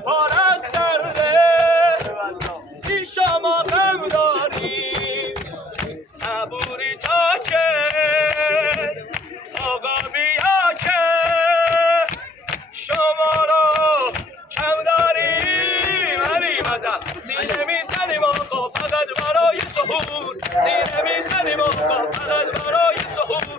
پارسترده این شما غم داریم صبوری تا که آقا بیا که شما را کم داریم علی مدد سینه میزنیم آقا فقط برای ظهور سینه میزنیم آقا فقط برای ظهور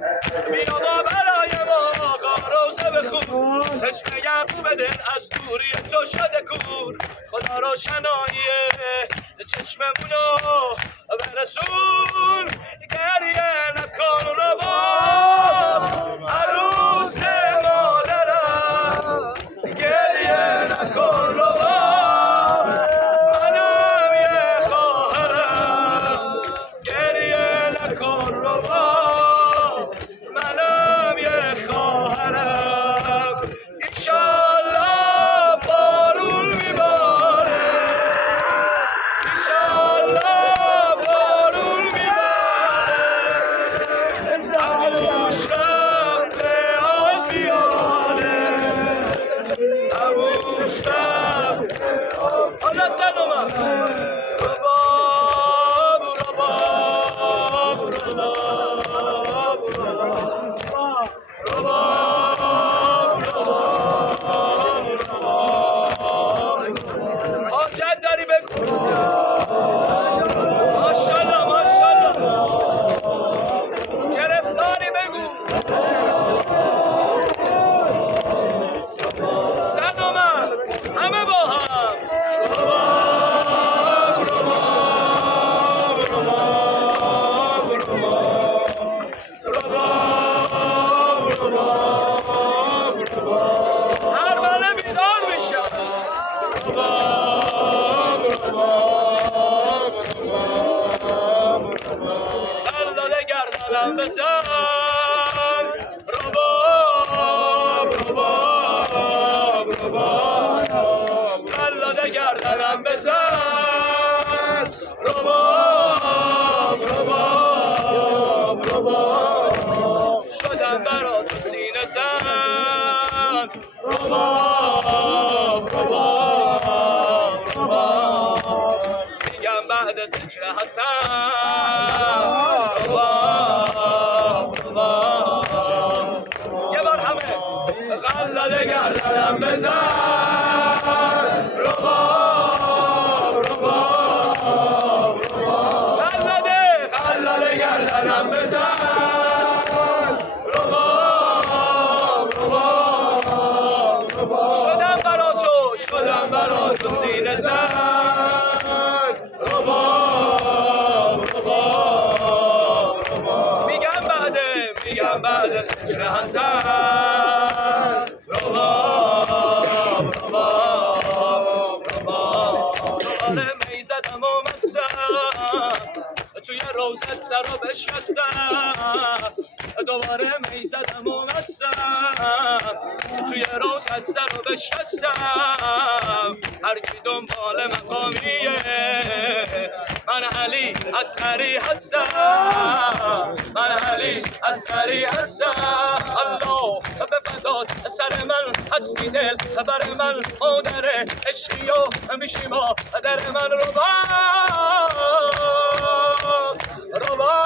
بیا آقا برای ما آقا روزه بخون تشنه یعقوب دل از دوری تو شده کور خدا روشناییه چشممونو برسون گریه نکن رباب عروس مادرم گریه نکن رباب منم یه خواهرم گریه نکن رباب منم یه خواهرم ایشالله بارون میباره ایشالله بارون میباره اموش رفته آب بیاره اموش رفته حالا سن اومد رباب رباب رباب رباب حاجت داری بگو ماشالله ماشالله گرفتاری بگو سن اومد همه با هم رباب رباب رباب رباب رباب رباب هر بله بیدار میشم رباب رباب رباب رباب دلاله گردنم بزن رباب رباب رباب دلاله گردنم بزن رباب رباب رباب شدم برا تو سینه زن رباب رباب رباب میگم بعد ذکر حسن رباب رباب یه بار همه غلده گردنم بزن رباب رباب رباب غلده گردنم بزن شدم برا تو سینه زن رباب رباب رباب میگم بعد ذکر حسن رباب رباب رباب دوباره می زدم و مستم توی روزت سر رو بشکستم دوباره می زدم و مستم توی روزت سر رو بشکستم هرکی دنبال مقامیه من علی اصغری هستم من علی اصغری هستم الله به فدات سر من هستی دل بر من مادر عشقی و میشی ما در من رباب رباب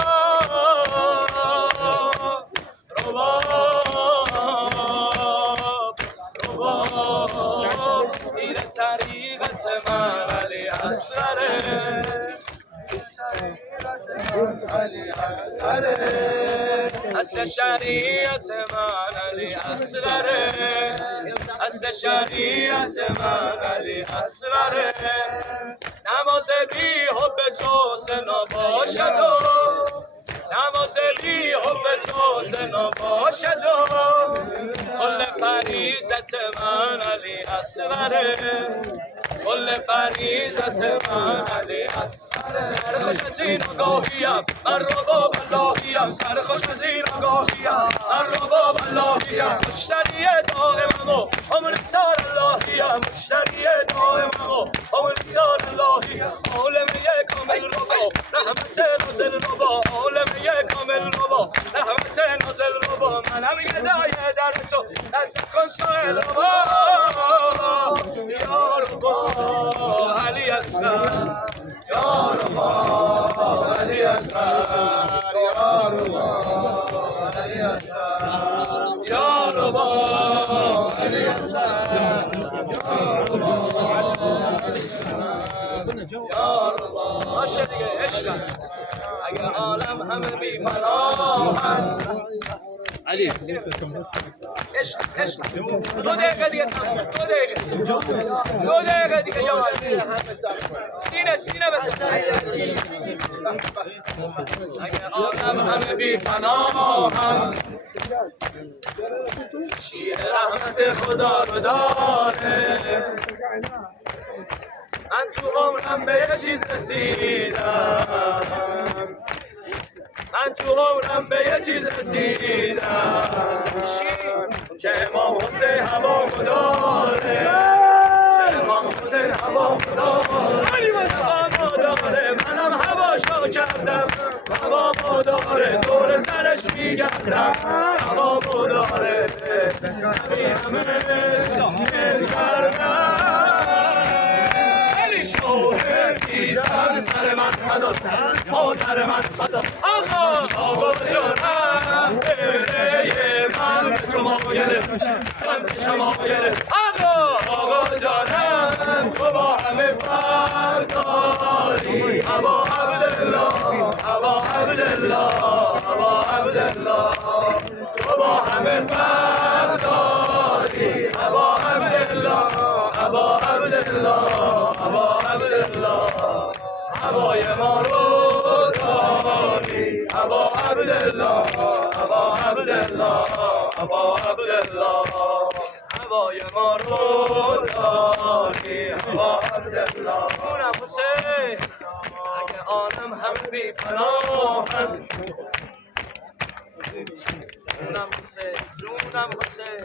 رباب رباب این طریقت من علی اصغره علی اصغره اصل شریعت من علی اصغره اصل شریعت من علی اصغره نماز بی حب تو زنا باشد نماز بی حب تو زنا باشد کل فریضت من علی اصغره کل فریضت من علی اصغره سرخوش از این آگاهیم من رباب اللهیم سرخوش از این آگاهیم من رباب اللهیم مشتری دائمم و امرسال اللهیم مشتری دائمم و امرسال اللهیم عالمه کامل ربا رحمت نازل ربا عالمه کامل ربا رحمت نازل ربا منم گدای در تو در کن سائل ربا یا ربا باشه دیگه عشق اگه عالم همه بی پناهن علی عشق 2 دقیقه دیگه تمام 2 دقیقه دیگه یا سینه بزن اگه عالم همه بی پناهن شیر رحمت خدا رو داره من تو عمرم به یه چیز رسیدم که امام حسین هوا داره امام حسین هوا داره منم هواشو کردم هوا داره دور سرش میگردم هوا داره همه سر من فداد مادر من فداد آقا جانم بره من به تو مایله سمت شمایله آقا جانم تو با همه فرداری ابا عبدالله تو با همه فرداری ابا عبدالله هوای ما رو داری ابا عبدالله هوای ما رو داری ابا عبدالله جونم حسین اگه آنم هم بی پناهن جونم حسین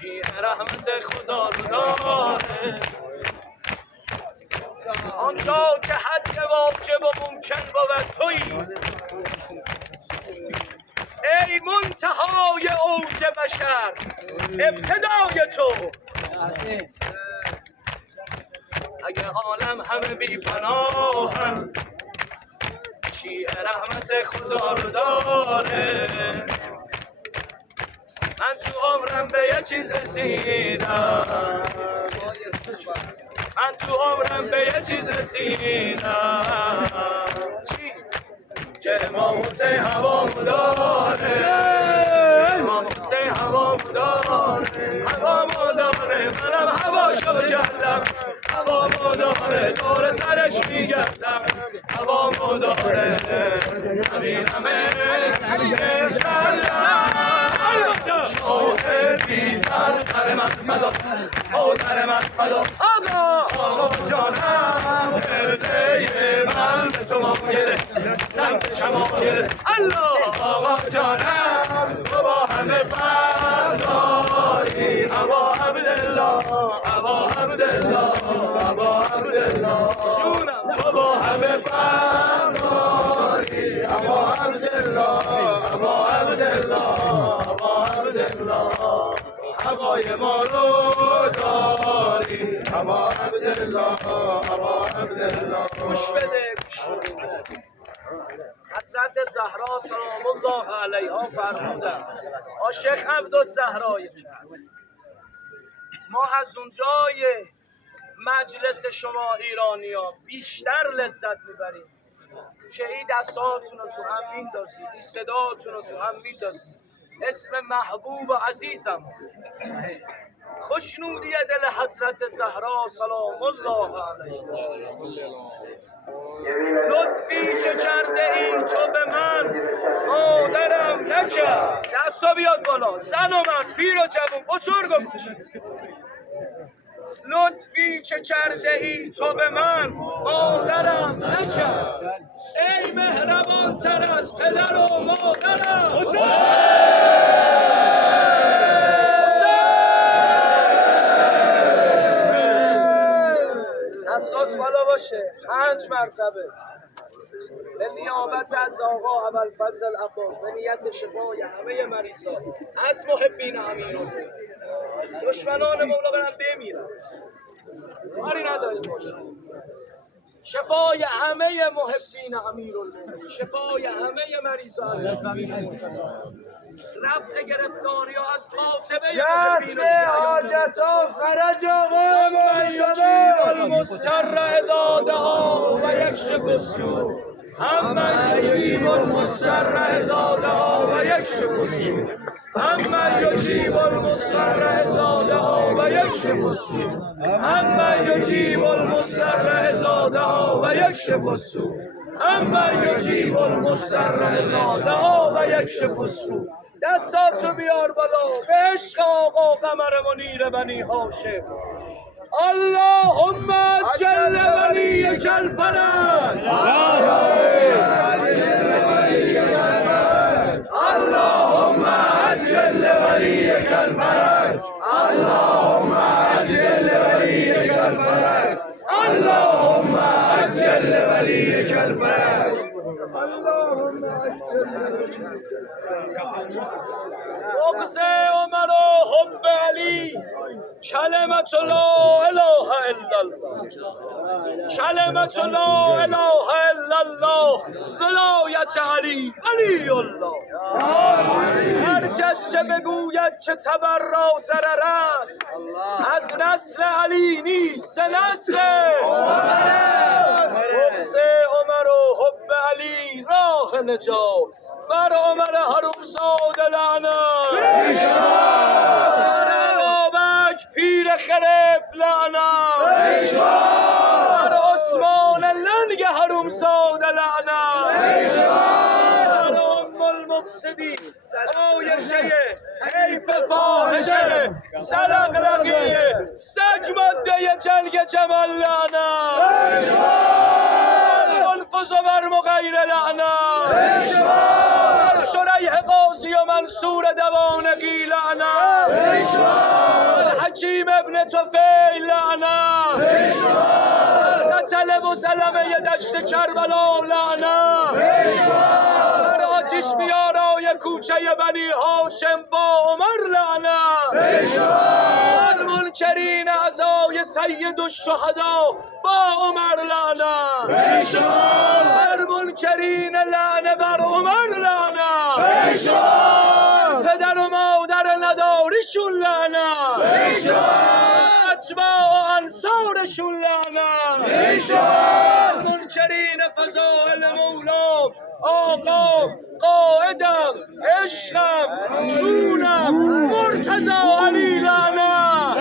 شیر رحمت خدا رو داره آنجا که حد واجب و ممکن بود تویی ای منتهای اوج بشر ابتدای تو اگه عالم همه بی پناهن شیع رحمت خدا رو داره من تو عمرم به یه چیز رسیدم که امام حسین هوا داره امام حسین هوا داره منم هواشو کردم هوا داره دور سرش میگردم هوا داره نبینمه شاهد بی سر من فدا مادر من فدا آقا جانم برده من به تو مایله سمت شمایله آقا جانم تو با همه فرداری ابا عبدالله جونم تو با همه فرداری ابا عبدالله هوای ما رو داری ابا عبدالله گوش بده حضرت زهرا سلام الله علیها فرمودند عاشق عبدالزهرای ما از اونجای مجلس شما ایرانی‌ها بیشتر لذت میبریم که این دستاتون رو تو هم میندازید این صداتون رو تو هم میندازید اسم محبوب و عزیزم خوشنودی دل حضرت زهرا سلام الله علیها لطفی چه کرده ای تو به من مادرم نکرد دستا بیاد بالا زن و مرد پیر و جوان بزرگ و کوچیک لطفی چه کرده ای تو به من مادرم نکرد ای مهربان تر از پدر و مادرم دستات بالا باشه 5 مرتبه به نیابت از آقا ابوالفضل عباس به نیت شفای همه مریضا از محبین امیرالمومنین دشمنان مولا برن بمیرن کاری نداریم باشه شفای همه محبین امیرالمومنین شفای همه مریضا از رفع گرفتاری و از قاطبه دفع حاجت و فرج آقا من یجیب المضطر اذا دعا و یکشف السوء امن یجیب المضطر اذا دعا و یکشف السوء امن یجیب المضطر اذا دعا و یکشف السوء امن یجیب المضطر اذا دعا و یکشف السوء امن یجیب المضطر اذا دعا و یکشف السوء. دستاتو بیار بالا به عشق آقا قمر منیر بنی هاشم. اللهم عجل ولیک الفرج اللهم عجل ولیک الفرج اللهم عجل ولیک الفرج اللهم عجل ولیک الفرج اللهم عجل بغض عمر و حب علی کلمت لا اله الا الله کلمت لا اله الا الله ولایت علی علی الله. هر کس که بگوید که تبرا ضرر است از نسل علی نیست نسل بغض عمر و حب علی راه نجات بر عمر حرومزاده لعنت بر بابک پیر خرف لعنت بر عثمان لنگ حرومزاده لعنت بر ام المفسدین آیشه حیف فاحشه سلقلقیه سگ ماده جنگ جمال لعنت منفذ بر مغیر لعنت شریح قاضی و منصور دوانقی لعنت حکیم ابن طفیل لعنت قتل مسلمه دشت کربلا لعنت در آتش بیارای کوچه بنی هاشم با عمر لعنت بر منکرین عزای سید الشهدا با عمر لعنت بر منکرین لعنه بر عمر لعنت پدر و مادر نداریشون لعنت اتباع و انصارشون لعنت منکرین فضائل مولا آقا قائدم عشقم جونم مرتضی علی لعنت.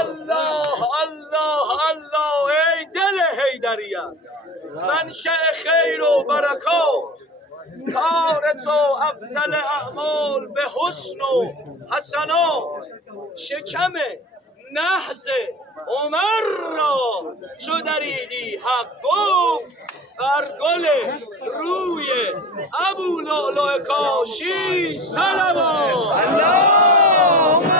الله الله الله ای دل حیدریت منشأ خیر و برکات کار تو افضل اعمال به حسن و حسنات شکم نحس عمر را چو دریدی حق گفت بر گل روی ابو لؤلؤ کاشی صلوات. اللهم